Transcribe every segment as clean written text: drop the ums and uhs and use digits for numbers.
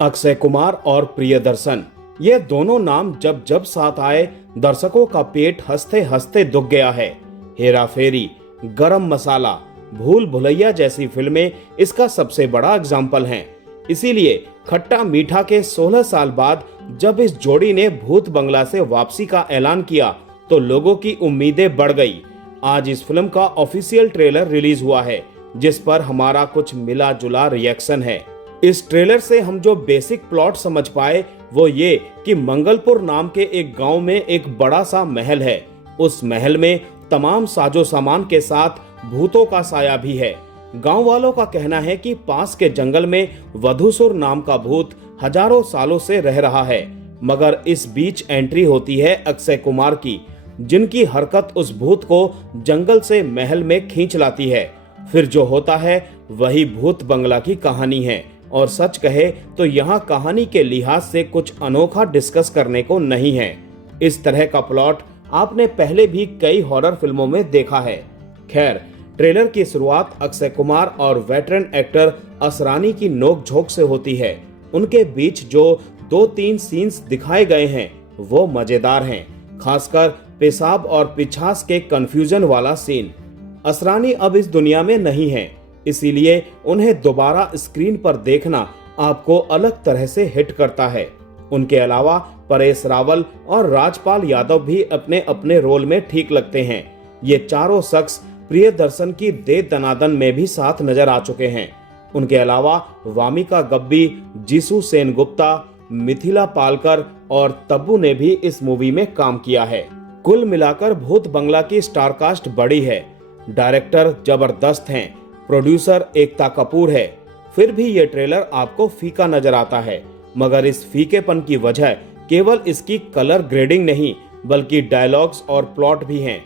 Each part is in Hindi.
अक्षय कुमार और प्रियदर्शन, ये दोनों नाम जब जब साथ आए दर्शकों का पेट हंसते हंसते दुख गया है। हेरा फेरी, गरम मसाला, भूल भुलैया जैसी फिल्में इसका सबसे बड़ा एग्जाम्पल हैं। इसीलिए खट्टा मीठा के 16 साल बाद जब इस जोड़ी ने भूत बंगला से वापसी का ऐलान किया तो लोगों की उम्मीदें बढ़ गई। आज इस फिल्म का ऑफिशियल ट्रेलर रिलीज हुआ है, जिस पर हमारा कुछ मिला जुला रिएक्शन है। इस ट्रेलर से हम जो बेसिक प्लॉट समझ पाए वो ये कि मंगलपुर नाम के एक गांव में एक बड़ा सा महल है। उस महल में तमाम साजो सामान के साथ भूतों का साया भी है। गांव वालों का कहना है कि पास के जंगल में वधूसुर नाम का भूत हजारों सालों से रह रहा है, मगर इस बीच एंट्री होती है अक्षय कुमार की, जिनकी हरकत उस भूत को जंगल से महल में खींच लाती है। फिर जो होता है वही भूत बंगला की कहानी है। और सच कहे तो यहाँ कहानी के लिहाज से कुछ अनोखा डिस्कस करने को नहीं है। इस तरह का प्लॉट आपने पहले भी कई हॉरर फिल्मों में देखा है। खैर, ट्रेलर की शुरुआत अक्षय कुमार और वेटरन एक्टर असरानी की नोकझोंक से होती है। उनके बीच जो 2-3 सीन्स दिखाए गए हैं वो मजेदार हैं, खासकर पेशाब और पिछास के कंफ्यूजन वाला सीन। असरानी अब इस दुनिया में नहीं है, इसीलिए उन्हें दोबारा स्क्रीन पर देखना आपको अलग तरह से हिट करता है। उनके अलावा परेश रावल और राजपाल यादव भी अपने अपने रोल में ठीक लगते हैं। ये चारों शख्स प्रियदर्शन की दे दनादन में भी साथ नजर आ चुके हैं। उनके अलावा वामिका गब्बी, जीसू सेनगुप्ता, मिथिला पालकर और तब्बू ने भी इस मूवी में काम किया है। कुल मिलाकर भूत बंगला की स्टारकास्ट बड़ी है। डायरेक्टर जबरदस्त हैं, प्रोड्यूसर एकता कपूर है। फिर भी ये ट्रेलर आपको फीका नजर आता है, मगर इस फीकेपन की वजह केवल इसकी कलर ग्रेडिंग नहीं बल्कि डायलॉग्स और प्लॉट भी हैं।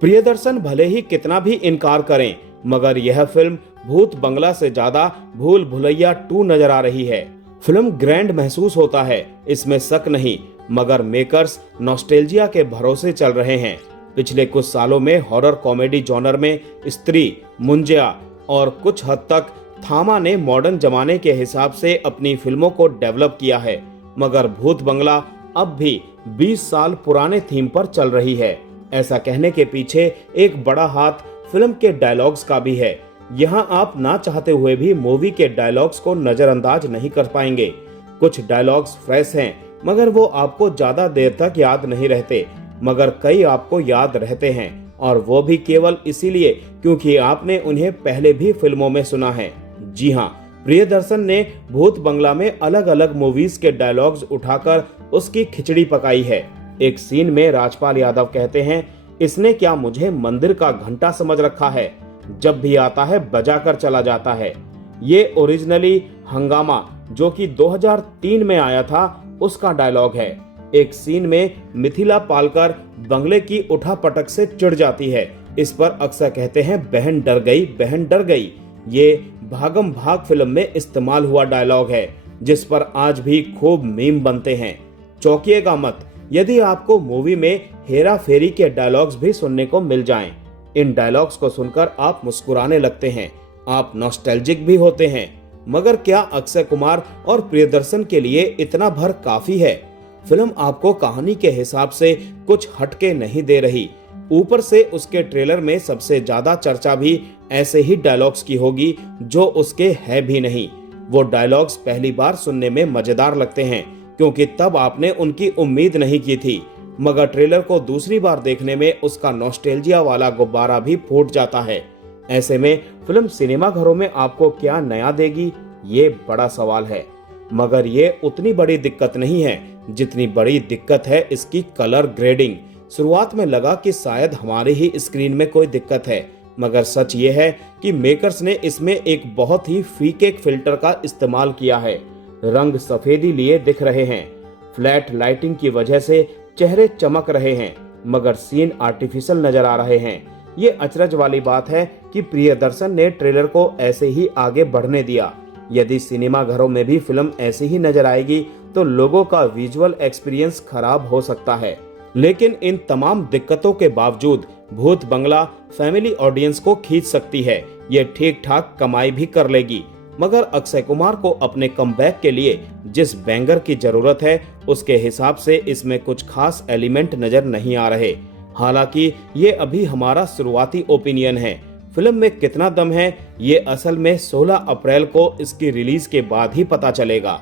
प्रियदर्शन भले ही कितना भी इनकार करें, मगर यह फिल्म भूत बंगला से ज्यादा भूल भुलैया 2 नजर आ रही है। फिल्म ग्रैंड महसूस होता है, इसमें शक नहीं, मगर मेकर्स नॉस्टैल्जिया के भरोसे चल रहे हैं। पिछले कुछ सालों में हॉरर कॉमेडी जॉनर में स्त्री, मुंजिया और कुछ हद तक थामा ने मॉडर्न जमाने के हिसाब से अपनी फिल्मों को डेवलप किया है, मगर भूत बंगला अब भी 20 साल पुराने थीम पर चल रही है। ऐसा कहने के पीछे एक बड़ा हाथ फिल्म के डायलॉग्स का भी है। यहाँ आप ना चाहते हुए भी मूवी के डायलॉग्स को नजरअंदाज नहीं कर पाएंगे। कुछ डायलॉग्स फ्रेश हैं, मगर वो आपको ज्यादा देर तक याद नहीं रहते, मगर कई आपको याद रहते हैं, और वो भी केवल इसीलिए क्योंकि आपने उन्हें पहले भी फिल्मों में सुना है। जी हाँ, प्रियदर्शन ने भूत बंगला में अलग अलग मूवीज के डायलॉग्स उठाकर उसकी खिचड़ी पकाई है। एक सीन में राजपाल यादव कहते हैं, इसने क्या मुझे मंदिर का घंटा समझ रखा है, जब भी आता है बजाकर चला जाता है। ये ओरिजिनली हंगामा जो कि 2003 में आया था उसका डायलॉग है। एक सीन में मिथिला पालकर बंगले की उठापटक से चिढ़ जाती है। इस पर अक्सर कहते हैं, बहन डर गई, बहन डर गई। ये भागम भाग फिल्म में इस्तेमाल हुआ डायलॉग है, जिस पर आज भी खूब मीम बनते हैं। चौंकिएगा मत यदि आपको मूवी में हेरा फेरी के डायलॉग्स भी सुनने को मिल जाएं। इन डायलॉग्स को सुनकर आप मुस्कुराने लगते हैं, आप नॉस्टैल्जिक भी होते हैं। मगर क्या अक्षय कुमार और प्रियदर्शन के लिए इतना भर काफी है? फिल्म आपको कहानी के हिसाब से कुछ हटके नहीं दे रही। ऊपर से उसके ट्रेलर में सबसे ज्यादा चर्चा भी ऐसे ही डायलॉग्स की होगी जो उसके है भी नहीं। वो डायलॉग्स पहली बार सुनने में मजेदार लगते हैं क्योंकि तब आपने उनकी उम्मीद नहीं की थी, मगर ट्रेलर को दूसरी बार देखने में उसका नॉस्टैल्जिया वाला गुब्बारा भी फूट जाता है। ऐसे में फिल्म सिनेमा घरों में आपको क्या नया देगी, ये बड़ा सवाल है। मगर ये उतनी बड़ी दिक्कत नहीं है जितनी बड़ी दिक्कत है इसकी कलर ग्रेडिंग। शुरुआत में लगा कि शायद हमारे ही स्क्रीन में कोई दिक्कत है, मगर सच ये है कि मेकर्स ने इसमें एक बहुत ही फीके फिल्टर का इस्तेमाल किया है। रंग सफेदी लिए दिख रहे हैं, फ्लैट लाइटिंग की वजह से चेहरे चमक रहे हैं, मगर सीन आर्टिफिशियल नजर आ रहे हैं। ये अचरज वाली बात है कि प्रियदर्शन ने ट्रेलर को ऐसे ही आगे बढ़ने दिया। यदि सिनेमा घरों में भी फिल्म ऐसी ही नजर आएगी तो लोगों का विजुअल एक्सपीरियंस खराब हो सकता है। लेकिन इन तमाम दिक्कतों के बावजूद भूत बंगला फैमिली ऑडियंस को खींच सकती है। ये ठीक ठाक कमाई भी कर लेगी। मगर अक्षय कुमार को अपने कमबैक के लिए जिस बैंगर की जरूरत है उसके हिसाब से इसमें कुछ खास एलिमेंट नजर नहीं आ रहे। हालांकि ये अभी हमारा शुरुआती ओपिनियन है। फिल्म में कितना दम है ये असल में 16 अप्रैल को इसकी रिलीज के बाद ही पता चलेगा।